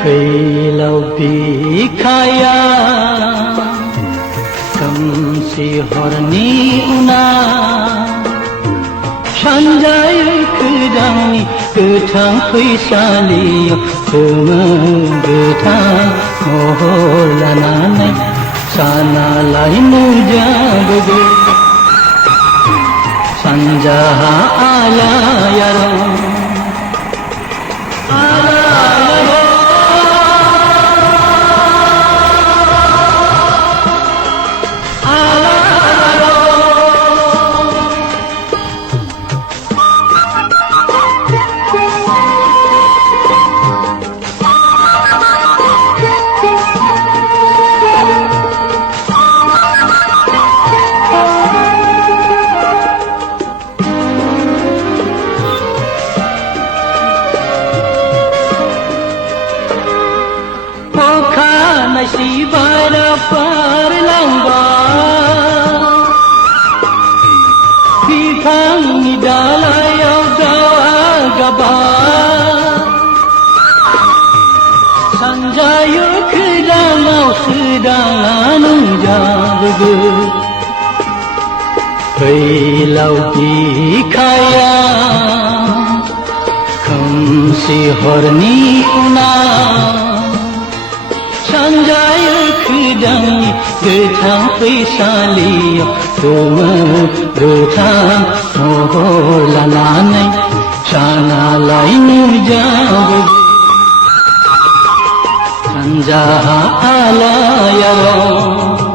फैलाव बिखाया खोमसि हरनि उनाव सानजायो खोदांनि गोथां फैसालियाव गोमो गोथां महर लानानै सानालाय नुजाबोगौ सानजाहा आलायारन si bara parlangba bifangni dalayaw gaba sanjayo khodangaw sedang nunjabego fैलाव बिखाया खोमसि हरनि उनाव सानजायो खोदांनि गोथां फैसालियाव गोमो गोथां महर लानानै सानालाय नुजाबोगौ सानजाहा आलायारन